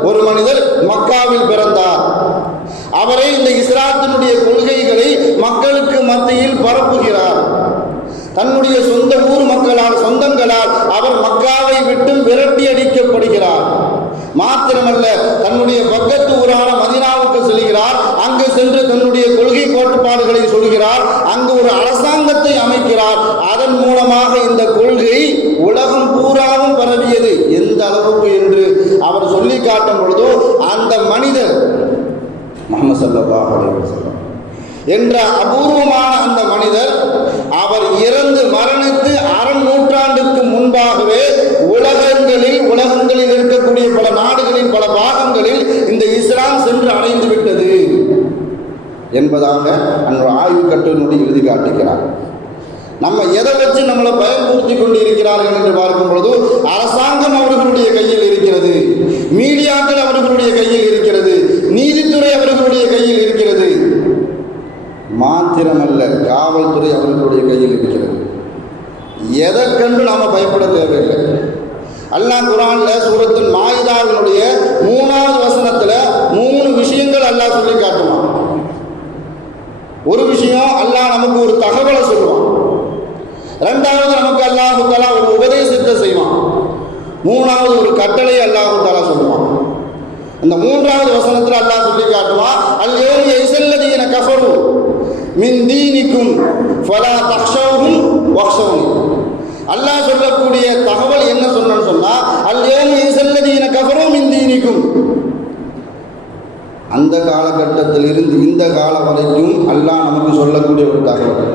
ஒரு மனிதர் மக்காவில் பிறந்தார். அவரே இந்த இஸ்லாத்தினுடைய கொள்கைகளை மக்களுக்கு மத்தியில் பரப்புகிறார். தன்னுடைய சொந்த ஊர் மக்களால், சொந்தங்களால் அவர் மக்காவை விட்டு விரட்டி அடிக்கப்படுகிறார். மாத்திரமல்ல, தன்னுடைய பக்கத்து ஊரான மதீனாவுக்கு செல்கிறார். அங்கு சென்று தன்னுடைய கொள்கை கோட்பாடுகளை சொல்கிறார். அங்கு ஒரு அரசாங்கத்தை அமைக்கிறார். அதன் மூலமாக இந்த கொள்கை உலகம் பூராவும் பரவியது. எந்த அளவுக்கு என்று அவர் சொல்லி காட்டும் பொழுதோ, அந்த மனிதர் முஹம்மது ஸல்லல்லாஹு அலைஹி வஸல்லம் என்ற அபூர்வமான அந்த மனிதர், அவர் இறந்து மரணித்து அரை நூற்றாண்டுக்கு முன்பாகவே உலகங்களில் இருக்கக்கூடிய பல நாடுகளில், பல பாகங்களில் இந்த இஸ்லாம் சென்று அடைந்து விட்டது என்பதாக அந்த ஆய்வு கட்டுரையினுடைய எழுதி காட்டுகிறார். நம்ம எதை வச்சு நம்மளை பயன்படுத்தி கொண்டு இருக்கிறார்கள் என்று பார்க்கும் பொழுது, அரசாங்கம் அவர்களுடைய கையில் இருக்கிறது, மீடியாக்கள் அவர்களுடைய கையில் இருக்கிறது, நீதித்துறை அவர்களுடைய கையில் இருக்கிறது, மாத்திரமல்ல காவல்துறை அவர்களுடைய கையில் இருக்கிறது. எதை கண்டு நாம பயப்பட தேவையில்லை. அல்லாஹ் குர்ஆன்ல சூரத்துல் மாயிதாவினுடைய 3வது வசனத்துல 3 விஷயங்கள் அல்லாஹ் சொல்லி காட்டுவான். ஒரு விஷயம், அல்லாஹ் நமக்கு ஒரு தகவலை சொல்லுவான். 2வது, நமக்கு அல்லாஹ் தஆலா ஒரு உபதேசத்தை செய்வான். 3வது, ஒரு கட்டளை அல்லாஹ் தஆலா சொல்லுவான். அந்த 3வது வசனத்துல அல்லாஹ் சொல்லி காட்டுவான், அல்-யௌம யஸல்லதீன கஃபரு மின் தீனிக்கும் ஃபலா தக்ஷவுஹும் வக்ஷவுனி. அல்லாஹ் சொல்லக்கூடிய தகவல் என்ன சொன்னான்னு சொன்னா, அல்-யௌம யஸல்லதீன கஃபரு மின் தீனிக்கும். அந்த காலகட்டத்திலிருந்து இந்த காலம் வரைக்கும் அல்லாஹ் நமக்கு சொல்லக்கூடிய ஒரு தகவல்,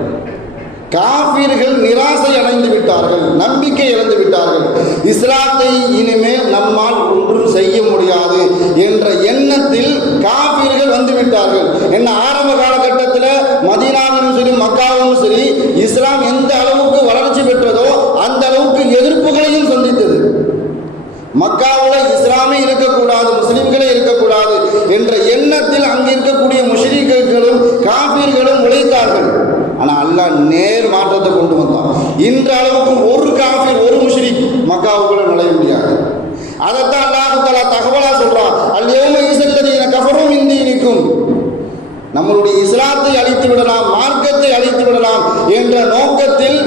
காஃபிர்கள் நிராசை அடைந்து விட்டார்கள், நம்பிக்கை இழந்து விட்டார்கள், இஸ்லாத்தை இனிமேல் நம்மால் ஒன்றும் செய்ய முடியாது என்ற எண்ணத்தில் காஃபிர்கள் வந்து விட்டார்கள். என்ன, ஆரம்ப காலகட்டத்தில் மதீனாவிலும் சரி மக்காவும் சரி இஸ்லாம் எந்த அளவுக்கு வளர்ச்சி பெற்றதோ அந்த அளவுக்கு எதிர்ப்புகளையும் சந்தித்தது. மக்காவில் இஸ்லாமே இருக்கக்கூடாது, முஸ்லிம்களே இருக்கக்கூடாது என்ற எண்ணத்தில் அங்கு இருக்கக்கூடிய முஷ்ரிக்குகளும் காஃபிர்களும் உழைத்தார்கள். ஆனால் அல்லாஹ் நேர் மாற்றத்தை கொண்டு வந்தான். இன்று அளவுக்கு ஒரு காஃபிர், ஒரு முஷ்ரிக் மக்காவுக்குள்ள நுழைய முடியாது. அதைத்தான் அல்லாஹ் தஆலா தகவலா சொல்றான், அல்-யௌம யஸல்லதீன கஃபரு மின் தீனிக்கும். நம்மளுடைய இஸ்லாத்தை அழித்து விடலாம், மார்க்கத்தை அழித்து விடலாம் என்ற நோக்கத்தில்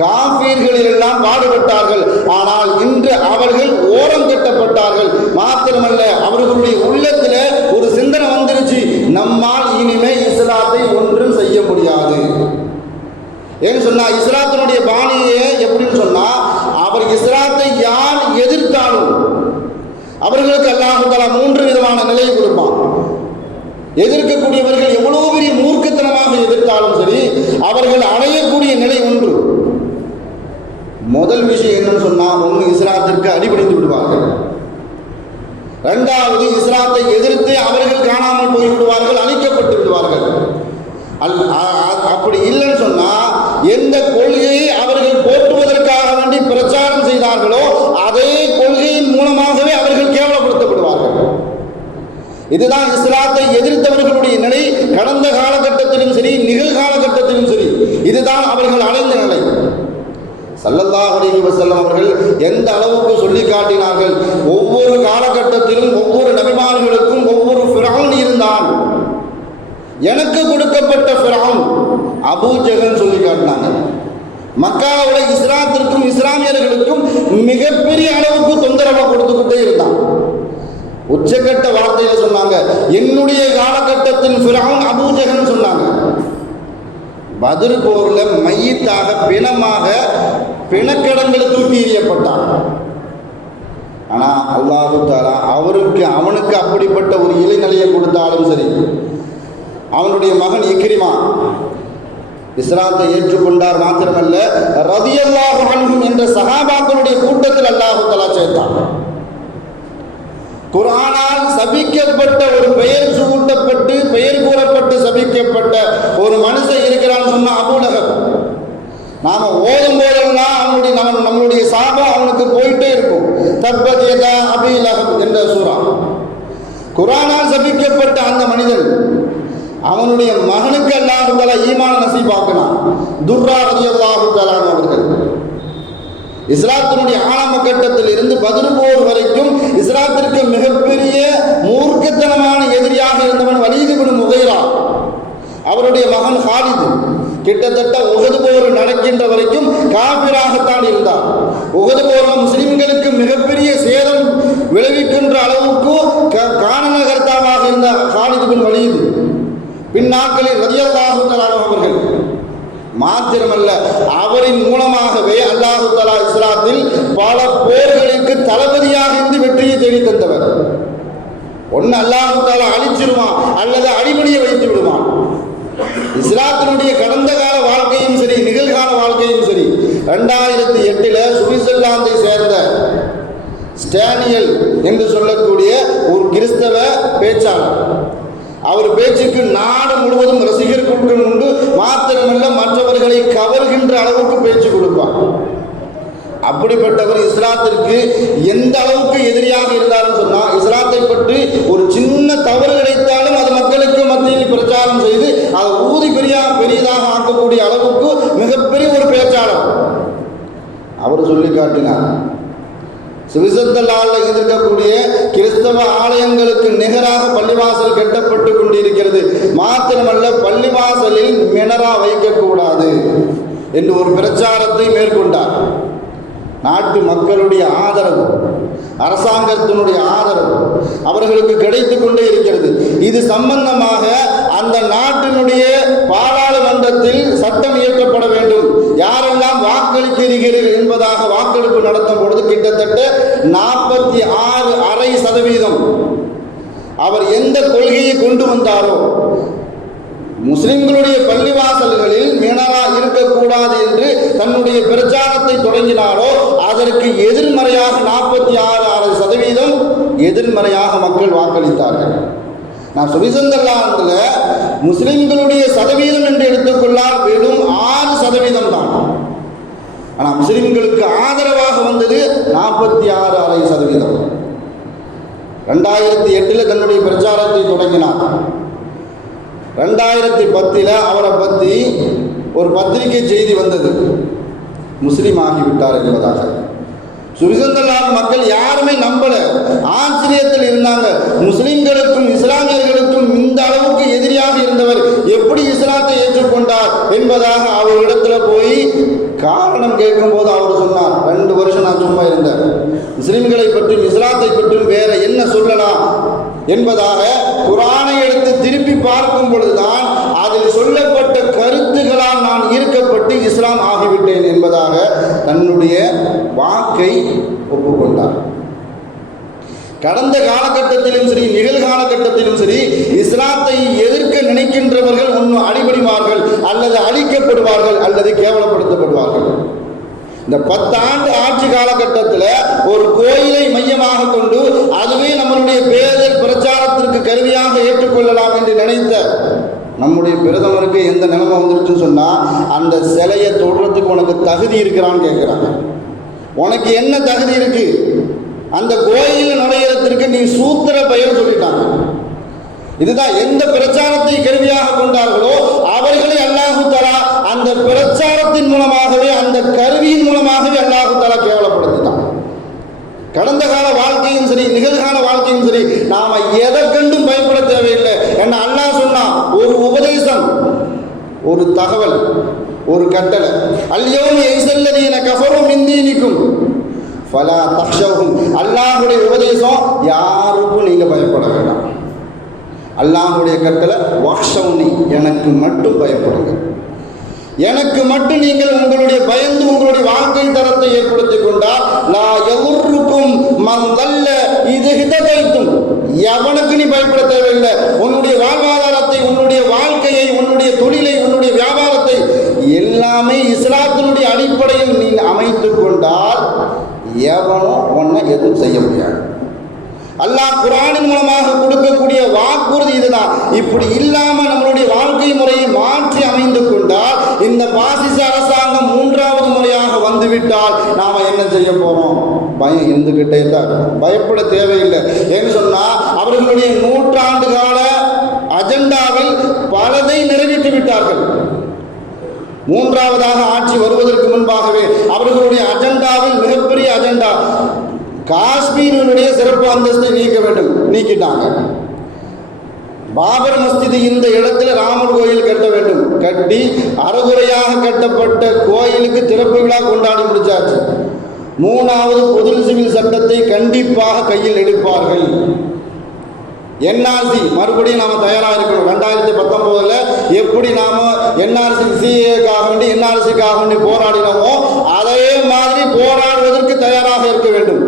காஃபிர்கள் எல்லாம் பாடுபட்டார்கள். ஆனால் இன்று அவர்கள் ஓரம் கட்டப்பட்டார்கள். மாத்திரமல்ல, அவர்களுடைய உள்ளத்தில் ஒரு சிந்தனை வந்துருச்சு, நம்மால் இனிமே இஸ்லாத்தை ஒன்றும் செய்ய முடியாது. ஏன்னு சொன்னா, இஸ்லாத்தினுடைய பாணியே எப்படின்னு சொன்னா, அவர் இஸ்லாத்தை யார் எதிர்த்தாலும் அவர்களுக்கு அல்லாஹ் தஆலா 3 விதமான நிலையை கொடுப்பான். எதிர்க்கக்கூடியவர்கள் எவ்வளவு பெரிய மூர்க்கத்தனமாக எதிர்த்தாலும் சரி, அவர்கள் அடையக்கூடிய நிலை ஒன்று. முதல் விஷயம் என்னன்னு சொன்னா, ஒன்று இஸ்லாத்திற்கு அடிபணிந்து விடுவார்கள். 2வது, இஸ்லாத்தை எதிர்த்து அவர்கள் காணாமல் போய்விடுவார்கள், அழிக்கப்பட்டு விடுவார்கள். அப்படி இல்லைன்னு சொன்னா, எந்த கொள்கையை அவர்கள் போற்றுவதற்காக வேண்டி பிரச்சாரம் செய்தார்களோ அதே கொள்கையின் மூலமாகவே அவர்கள் கேவலப்படுத்தப்படுவார்கள். இதுதான் இஸ்லாத்தை எதிர்த்தவர்களுடைய நிலை. கடந்த காலகட்டத்திலும் சரி, நிகழ்காலகட்டத்திலும் சரி, இதுதான் அவர்கள் அடைந்த நிலை. ஸல்லல்லாஹு அலைஹி வஸல்லம் அவர்கள் எந்த அளவுக்கு சொல்லி காட்டினார்கள். ஒவ்வொரு காலகட்டத்திலும் ஒவ்வொரு நபிமார்களுக்கும் ஒவ்வொரு ஃபிரௌன் இருந்தான். எனக்கு கொடுக்கப்பட்ட ஃபிரௌன் அபூ ஜஹல் சொல்லி காட்டினாங்க. மக்காவுடைய இஸ்லாத்திற்கும் இஸ்லாமியர்களுக்கும் மிகப்பெரிய அளவுக்கு தொந்தரவை கொடுத்துக்கிட்டே இருந்தான். உச்சக்கட்ட வார்த்தையில சொன்னாங்க, என்னுடைய காலகட்டத்தில் ஃபிரௌன் அபூ ஜஹல் சொன்னாங்க. பத்ர் போர்ல மையத்தாக, பிணமாக, பிணக்கடங்கள் தூக்கி எறியப்பட்டான். ஆனா அல்லாஹ் தஆலா அவனுக்கு அப்படிப்பட்ட ஒரு இளைநிலையை கொடுத்தாலும் சரி, அவனுடைய மகன் இக்ரிமா இஸ்லாத்தை ஏற்றுக்கொண்டார். மாத்திரமல்ல, ரலியல்லாஹு அன்ஹும் என்ற சஹாபாக்களுடைய கூட்டத்தில் அல்லாஹ் தஆலா சேர்த்தான். குர்ஆனால் சபிக்கப்பட்ட ஒரு பெயர் சூட்டப்பட்டு, பெயர் கூறப்பட்டு சபிக்கப்பட்ட ஒரு மனுஷன் இருக்கிறான்னு சொன்னா அபூ லஹப். நாம ஓதும் போதெல்லாம் நம்மளுடைய சாபம் அவனுக்கு போயிட்டே இருக்கும். தப்பத் யதா அபீ லஹப் என்ற சூரா, குர்ஆனால் சபிக்கப்பட்ட அந்த மனிதன் அவனுடைய மகனுக்கு அல்லாஹ் தஆலா ஈமான நசீபாக்கினான். துர்ரா ரலியல்லாஹு தஆலா அவர்கள் இஸ்லாத்தினுடைய ஆரம்ப கட்டத்தில் இருந்து பத்ர் போர் வரைக்கும் இஸ்லாத்திற்கு மிகப்பெரிய மூர்க்கத்தனமான எதிரியாக இருந்தவன் வலீத் இப்னு முகைரா. அவருடைய மகன் ஹாலித் கிட்டத்தட்ட உஹது போர் நடக்கின்ற வரைக்கும் காபிராகத்தான் இருந்தார். உஹது போரில் முஸ்லிம்களுக்கு மிகப்பெரிய சேதம் விளைவிக்கின்ற அளவுக்கு காரணகர்த்தாவாக இருந்த ஹாலித் பின் வலீத் பின்னாட்களில் ரலியல்லாஹு தஆலா அவர்கள் மாத்திரமல்ல, அவரின் மூலமாகவே அல்லாஹு தஆலா இஸ்லாத்தில் பல போர்களுக்கு தளபதியாக இருந்து வெற்றியை தேடி தந்தவர். ஒன்னு அல்லாஹு தஆலா அழிச்சிருவான் அல்லது அடிபணிய வைத்து விடுவான். இஸ்லாத்தினுடைய கடந்த கால வாழ்க்கையும் சரி, நிகழ்கால வாழ்க்கையும் சரி. 2008 சுவிட்சர்லாந்தை சேர்ந்த ஸ்டானியல் என்று சொல்லக்கூடிய ஒரு கிறிஸ்தவ பேச்சாளர், அவர் பேச்சுக்கு நாடு முழுவதும் ரசிகர் கூட்டம் உண்டு. மாத்திரமல்ல, மற்றவர்களை கவர்கின்ற அளவுக்கு பேச்சு கொடுப்பார். அப்படிப்பட்டவர் இஸ்லாத்திற்கு எந்த அளவுக்கு எதிரியாக இருந்தாலும் சொன்னால், இஸ்லாத்தை பற்றி ஒரு சின்ன தவறு கிடைத்தாலும் அது மக்களுக்கு மத்தியில் பிரச்சாரம் செய்து அதை ஊதி பெரியதாக ஆக்கக்கூடிய அளவுக்கு மிகப்பெரிய ஒரு பேச்சாளர். அவர் சொல்லி காட்டினார், சுவிட்சர்லாந்தில் இருக்கக்கூடிய கிறிஸ்தவ ஆலயங்களுக்கு நிகராக பள்ளிவாசல் கட்டப்பட்டு கொண்டிருக்கிறது. மாத்திரமல்ல, பள்ளிவாசலில் மினரா வைக்கக்கூடாது என்று ஒரு பிரச்சாரத்தை மேற்கொண்டார். நாட்டு மக்களுடைய ஆதரவு, அரசாங்கத்தினுடைய ஆதரவு அவர்களுக்கு கிடைத்து கொண்டே இருக்கிறது. இது சம்பந்தமாக அந்த நாட்டினுடைய பாராளுமன்றத்தில் சட்டம் இயற்றப்பட வேண்டும். யாரெல்லாம் வாக்களிக்கிறீர்கள் என்பதாக வாக்கெடுப்பு நடத்தும் பொழுது கிட்டத்தட்ட 46.5% அவர் எந்த கொள்கையை கொண்டு வந்தாரோ, முஸ்லிம்களுடைய பள்ளிவாசல்களில் மினரா இருக்கக்கூடாது என்று தன்னுடைய பிரச்சாரத்தை தொடங்கினாரோ, அதற்கு எதிர்மறையாக 46.5% எதிர்மறையாக மக்கள் வாக்களித்தார்கள். நான் சுவிட்சர்லாந்தில் முஸ்லிம்களுடைய சதவீதம் என்று எடுத்துக்கொள்ளால் வெறும் 6% தான். ஆனால் முஸ்லிம்களுக்கு ஆதரவாக வந்தது 46.5%. 2008 தன்னுடைய பிரச்சாரத்தை தொடங்கினார். 2010 அவரை பற்றி ஒரு பத்திரிகை செய்தி வந்தது, முஸ்லீம் ஆகிவிட்டார் என்பதாக. சுவிட்சர்லாந்து மக்கள் யாருமே நம்பல, ஆச்சரியத்தில் இருந்தாங்க. முஸ்லிம்களுக்கும் இஸ்லாமியர்களுக்கும் இந்த அளவுக்கு எதிரியாக இருந்தவர் எப்படி இஸ்லாத்தை ஏற்றுக்கொண்டார் என்பதாக அவரிடத்தில் போய் காரணம் கேட்கும் போது அவர் சொன்னார், 2 வருஷம் நான் சும்மா இருந்தேன், முஸ்லிம்களை பற்றும் இஸ்லாத்தை பற்றும் வேற என்ன சொல்லலாம் என்பதாக குர்ஆனை எடுத்து திருப்பி பார்க்கும் பொழுதுதான் அதில் சொல்லப்பட்ட கருத்துகளால் நான் ஈர்க்கப்பட்டு இஸ்லாம் ஆகிவிட்டேன் என்பதாக தன்னுடைய வாக்கை ஒப்புக்கொண்டார். கடந்த காலகட்டத்திலும் சரி, நிகழ்காலகட்டத்திலும் சரி, இஸ்லாத்தை எதிர்க்க நினைக்கின்றவர்கள் ஒன்று அடிபணிவார்கள் அல்லது அழிக்கப்படுவார்கள் அல்லது கேவலப்படுத்தப்படுவார்கள். இந்த 10 ஆண்டு ஆட்சி காலகட்டத்தில் ஒரு கோயிலை மையமாக கொண்டு அதுவே நம்மளுடைய தேர்தல் பிரச்சாரத்திற்கு கருவியாக ஏற்றுக்கொள்ளலாம் என்று நினைத்த நம்முடைய பிரதமருக்கு எந்த நிலைமை வந்துருச்சுன்னு சொன்னால், அந்த சிலையை தொடுறதுக்கு உனக்கு தகுதி இருக்கிறான்னு கேட்குறாங்க. உனக்கு என்ன தகுதி இருக்கு? அந்த கோயிலில் நுழையிறதுக்கு நீ சூத்திர பெயர் சொல்லிட்டாங்க. இதுதான் எந்த பிரச்சாரத்தை கருவியாக கொண்டார்களோ அவர்களை அல்லாஹு தஆலா அந்த பிரச்சாரத்தின் மூலமாகவே, அந்த கருவியின் மூலமாகவே அல்லாஹு தஆலா கேவலப்படுத்திட்டான். கடந்த கால வாழ்க்கையும் சரி, நிகழ்கால வாழ்க்கையும் சரி, நாம எதை கண்டும் பயப்பட தேவையில்லை. என்ன அல்லாஹ் சொன்னா, ஒரு உபதேசம், ஒரு தகவல், ஒரு கட்டளை, அல்யௌம யஸல்லதீன கஃபரு மின் தீனிக்கும் ஃபலா தக்ஷவுஹும். அல்லாஹ்வுடைய உபதேசம், யாருக்கும் நீங்க பயப்பட வேண்டாம். அல்லாஹ்வுடைய கட்டளை, வஹ்ஷவுனி, எனக்கு மட்டும் பயப்படுங்க, எனக்கு மட்டும் நீங்கள் உங்களுடைய பயந்து உங்களுடைய வாழ்க்கை தரத்தை ஏற்படுத்திக் கொண்டால், லா யதுர்ருக்கும் மன் தல்ல இது ஹிததைத்தும், எவனுக்கு நீ பயப்பட தேவையில்லை. உன்னுடைய வாழ்வாதாரத்தை, உன்னுடைய வாழ்க்கையை, உன்னுடைய தொழிலை, உன்னுடைய வியாபாரத்தை எல்லாமே இஸ்லாத்தினுடைய அடிப்படையில் நீ அமைத்துக் கொண்டால் எவனும் உன்னை எதுவும் செய்ய முடியாது. அல்லாஹ் குர்ஆனின் மூலமாக கொடுக்கக்கூடிய வாக்குறுதி இதுதான். இப்படி இல்லாம நம்மளுடைய வாழ்க்கை முறையை மாற்றி அமைந்து கொண்டால் இந்த பாசிச அரசாங்கம் 3 வந்துவிட்டால் நாம் என்ன செய்ய போகிறோம்? பயம் இருந்துக்கிட்டே தான் இருக்கும். பயப்பட தேவையில்லை. ஏன்னு சொன்னால் அவர்களுடைய நூற்றாண்டு கால அஜெண்டாவில் பலதை நிறைவேற்றி விட்டார்கள். மூன்றாவதாக ஆட்சி வருவதற்கு முன்பாகவே அவர்களுடைய அஜெண்டாவில் மிகப்பெரிய அஜெண்டா காஷ்மீரினுடைய சிறப்பு அந்தஸ்தை நீக்க வேண்டும், நீக்கிட்டாங்க. பாபர் மஸ்ஜித் இந்த இடத்துல ராமர் கோயில் கட்ட வேண்டும், கட்டி அறகுறையாக கட்டப்பட்ட கோயிலுக்கு திறப்பு விழா கொண்டாடி முடிச்சாச்சு. மூணாவது பொது சிவில் சட்டத்தை கண்டிப்பாக கையில் எடுப்பார்கள். என்ஆர்சி மறுபடியும் நாம் தயாராக இருக்கணும். 2019 எப்படி நாம் என்ஆர்சி சிஏக்காக வேண்டி என்ஆர்சிக்காக வேண்டி போராடினோமோ அதே மாதிரி போராடுவதற்கு தயாராக இருக்க வேண்டும்.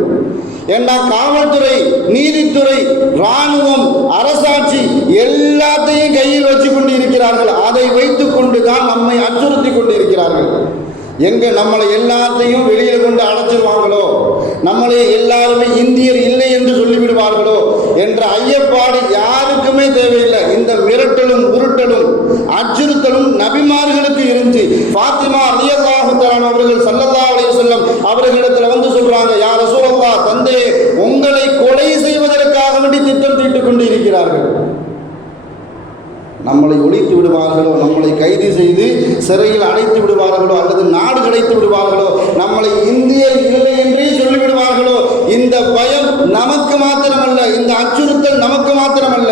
ஏன்னா காவல்துறை, நீதித்துறை, இராணுவம், அரசாட்சி எல்லாத்தையும் கையில் வச்சு கொண்டு இருக்கிறார்கள். அதை வைத்துக் கொண்டு தான் நம்மை அச்சுறுத்தி கொண்டு இருக்கிறார்கள். எங்க நம்மளை எல்லாத்தையும் வெளியே கொண்டு அடைச்சிருவாங்களோ, நம்மளை எல்லாருமே இந்தியர் இல்லை என்று சொல்லிவிடுவார்களோ என்ற ஐயப்பாடு யாருக்குமே தேவையில்லை. இந்த மிரட்டலும் உருட்டலும் அச்சுறுத்தலும் நபிமார்களுக்கு இருந்து ஃபாத்திமா ரலியல்லாஹு தஆலா அவர்கள் ஸல்லல்லாஹு அலைஹி வஸல்லம் அவர்களிடத்தில் வந்து சொல்றாங்க, யா ரசூலல்லாஹ், தந்தையே, உங்களை கொலை செய்வதற்காக வேண்டி திட்டம் தீட்டிக் கொண்டு இருக்கிறார்கள். நம்மளை ஒழித்து விடுவார்களோ, நம்மளை கைது செய்து சிறையில் அடைத்து விடுவார்களோ, அல்லது நாடு கிடைத்து விடுவார்களோ, நம்மளை இந்தியர் இல்லை என்றே சொல்லிவிடுவார்களோ, இந்த பயம் நமக்கு மாத்திரமல்ல, இந்த அச்சுறுத்தல் நமக்கு மாத்திரமல்ல,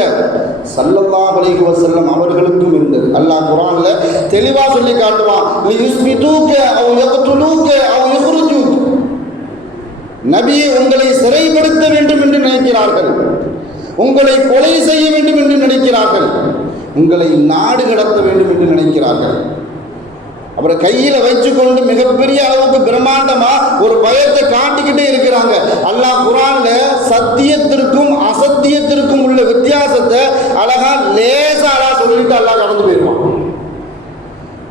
ஸல்லல்லாஹு அலைஹி வஸல்லம் அவர்களுக்கும் இருந்தது. அல்லாஹ் குர்ஆன்ல தெளிவா சொல்லி காட்டுவான், லியுஸ்பிதூக அவ் யக்துலூக அவ் யுக்ரிஜூக். நபியே, உங்களை சிறைப்படுத்த வேண்டும் என்று நினைக்கிறார்கள், உங்களை கொலை செய்ய வேண்டும் என்று நினைக்கிறார்கள், உங்களை நாடு கடத்த வேண்டும் என்று நினைக்கிறார்கள். அப்புறம் கையில் வச்சுக்கொண்டு மிகப்பெரிய அளவுக்கு பிரம்மாண்டமா ஒரு பயத்தை காட்டிக்கிட்டே இருக்கிறாங்க. அல்லாஹ் குர்ஆன்ல சத்தியத்திற்கும் அசத்தியத்திற்கும் உள்ள வித்தியாசத்தை அழகா லேசா சொல்லிட்டு அல்லாஹ் கடந்து போயிடுவான்.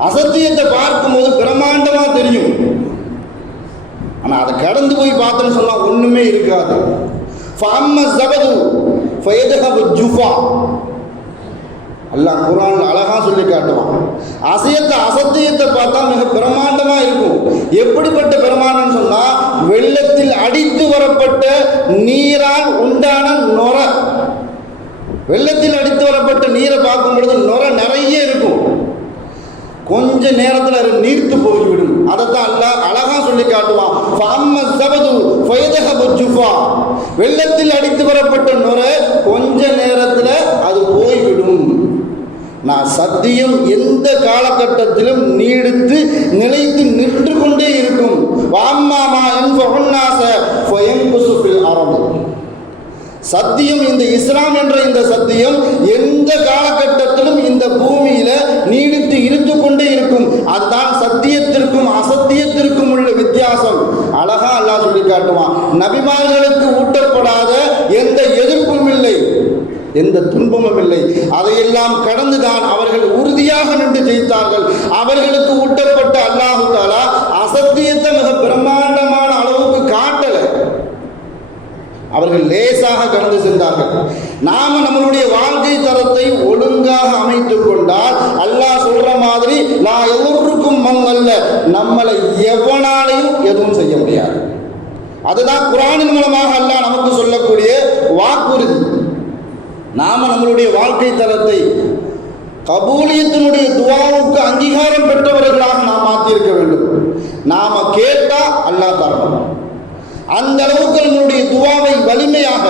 அசத்தியத்தை பார்க்கும்போது பிரம்மாண்டமா தெரியும், ஆனா அதை கடந்து போய் பார்த்தோன்னு சொன்னா ஒண்ணுமே இருக்காது. ஃபஅம்ம ஸபது ஃபயதஹபு ஜுஃபா. அல்லாஹ் குர்ஆன்ல அழகா சொல்லி காட்டுவான். அசத்தியத்தை பார்த்தா மிக பிரம்மாண்டமா இருக்கும். எப்படிப்பட்ட பிரம்மாண்டம் சொன்னா, வெள்ளத்தில் அடித்து வரப்பட்ட நீரால் உண்டான நொர. வெள்ளத்தில் அடித்து வரப்பட்ட நீரை பார்க்கும் பொழுது நொர நிறைய இருக்கும், கொஞ்ச நேரத்தில் நீர்த்து போய்விடும். அதைத்தான் அல்லாஹ் அழகா சொல்லி காட்டுவான். வெள்ளத்தில் அடித்து வரப்பட்ட நுர கொஞ்ச நேரத்தில் அது போய்விடும். நான் சத்தியம் எந்த காலகட்டத்திலும் நீடித்து நிலைத்து நின்று கொண்டே இருக்கும். சத்தியம், இந்த இஸ்லாம் என்ற இந்த சத்தியம் எந்த காலகட்டத்திலும் இந்த பூமியில நீடித்து இருந்து கொண்டே இருக்கும். அதுதான் சத்தியத்திற்கும் அசத்தியத்திற்கும் உள்ள வித்தியாசம். அழகா அல்லாஹ் சொல்லி காட்டுவான். நபிமார்களுக்கு ஊட்டப்படாத எந்த எதிர்ப்பும் இல்லை, எந்த துன்பமும் இல்லை. அதையெல்லாம் கடந்துதான் அவர்கள் உறுதியாக நின்று ஜெயித்தார்கள். அவர்களுக்கு ஊட்டப்பட்ட அல்லாஹு தஆலா அசத்தியத்தை மிக பிரம்மாண்டமான அளவுக்கு காட்டல, அவர்கள் லேசாக கடந்து சென்றார்கள். நாம நம்மளுடைய வாழ்க்கை தரத்தை ஒழுங்காக அமைத்துக் கொண்டால் அல்லாஹ் சொல்ற மாதிரி நான் எவருக்கும் மங்கல்ல, நம்மளை எவனாலையும் எதுவும் செய்ய முடியாது. அதுதான் குர்ஆனின் மூலமாக அல்லாஹ் நமக்கு சொல்லக்கூடிய வாக்குறுதி. நாம நம்மளுடைய வாழ்க்கை தரத்தை கபூலியத்தினுடைய துஆவுக்கு அங்கீகாரம் பெற்றவர்களாக நாம் மாற்றியிருக்க வேண்டும். நாம கேட்டா அல்லாஹ் தரணும். அந்த அளவுக்கு நம்மளுடைய துஆவை வலிமையாக,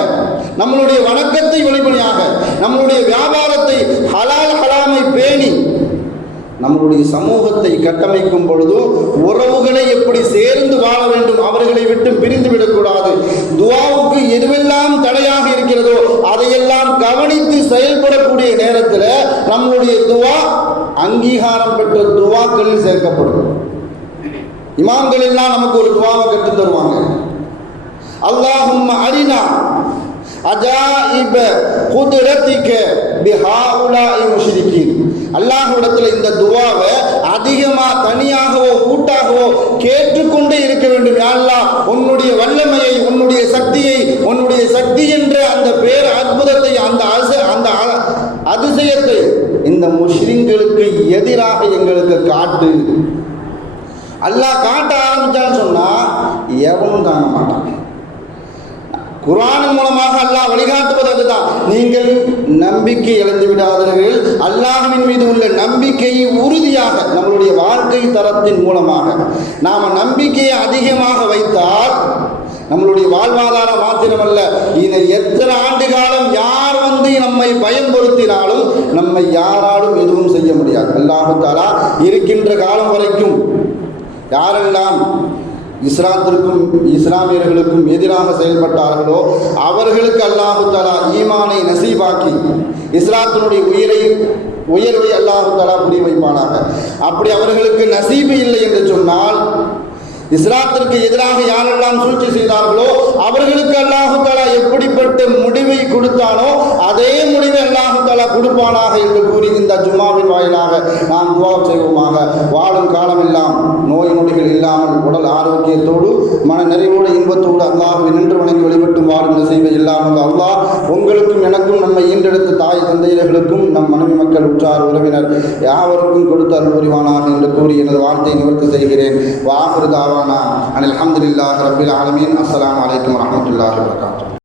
நம்மளுடைய வணக்கத்தை வலிமையாக, நம்மளுடைய வியாபாரத்தை ஹலால் ஹராமை பேணி நம்மளுடைய சமூகத்தை கட்டமைக்கும் பொழுது உறவுகளை எப்படி சேர்ந்து வாழ வேண்டும், அவர்களை விட்டு பிரிந்து விடக்கூடாது. துஆவுக்கு எதுவெல்லாம் தடையாக இருக்கிறதோ அதையெல்லாம் கவனித்து செயல்படக்கூடிய நேரத்தில் நம்மளுடைய துஆ அங்கீகாரம் பெற்ற துஆக்களில் சேர்க்கப்படும். இமாம்கள் எல்லாம் நமக்கு ஒரு துஆவை கற்றுத் தருவாங்க. அல்லாஹும்ம அரினா அஜாயிப குத்ரத்திக பிஹாஉலாஇ முஷ்ரிகீன். அல்லாஹ்விடத்தில் இந்த துஆவை அதிகமாக தனியாகவோ கூட்டாகவோ கேட்டுக்கொண்டே இருக்க வேண்டும். யா அல்லாஹ், உன்னுடைய வல்லமையை, உன்னுடைய சக்தியை, உன்னுடைய சக்தி என்ற அந்த பேர் அற்புதத்தை, அந்த அதிசயத்தை இந்த முஸ்லிம்களுக்கு எதிராக எங்களுக்கு காட்டு. அல்லாஹ் காட்ட ஆரம்பிச்சான்னு சொன்னால் எவனும் தாங்க மாட்டான். குர்ஆனின் மூலமாக அல்லாஹ் வழிகாட்டுவது அதுதான். நீங்கள் நம்பிக்கை இழந்து விடாதீர்கள். அல்லாஹ்வின் மீது உள்ள நம்பிக்கையை உறுதியாக நம்மளுடைய வாழ்க்கை தரத்தின் மூலமாக நாம் நம்பிக்கையை அதிகமாக வைத்தால் நம்மளுடைய வாழ்வாதாரம் மாத்திரமல்ல, இதை எத்தனை ஆண்டு காலம் யார் வந்து நம்மை பயன்படுத்தினாலும் நம்மை யாராலும் எதுவும் செய்ய முடியாது. அல்லாஹ் தஆலா இருக்கின்ற காலம் வரைக்கும் யாரெல்லாம் இஸ்லாத்திற்கும் இஸ்லாமியர்களுக்கும் எதிராக செயல்பட்டார்களோ அவர்களுக்கு அல்லாஹ் தஆலா ஈமானை நசீபாக்கி இஸ்லாத்தினுடைய உயர்வை அல்லாஹ் தஆலா புரிய வைப்பானாக. அப்படி அவர்களுக்கு நசீபு இல்லை என்று சொன்னால், இஸ்லாத்திற்கு எதிராக யாரெல்லாம் சூழ்ச்சி செய்தார்களோ அவர்களுக்கு அல்லாஹ் தஆலா எப்படிப்பட்ட முடிவை கொடுத்தானோ அதே முடிவை அல்லாஹ் தஆலா கொடுப்பானாக என்று கூறி இந்த ஜும்மாவின் வாயிலாக நாம் துஆ செய்வோமாக. வாழும் காலமெல்லாம் நோய் நொடிகள் இல்லாமல் உடல் ஆரோக்கியத்தோடு மன நிறைவோடு இன்பத்தோடு அல்லாஹ்வை நின்று வணங்கி வழிபட்டும் வாழும் நசீபை இல்லாமல் அல்லாஹ் உங்களுக்கும் எனக்கும் நம்மை ஈன்றெடுத்த தாய் தந்தையர்களுக்கும் நம் மனைவி மக்கள் உற்றார் உறவினர் யாவருக்கும் கொடுத்து அருள் புரிவானாக என்று கூறி எனது வார்த்தையை நிவர்த்தி செய்கிறேன். வாஹிரு தாவானா அனில் ஹம்துலில்லாஹி ரப்பில் ஆலமீன். அஸ்ஸலாமு அலைக்கும் வரஹ்மத்துல்லாஹி வபரகாத்துஹு.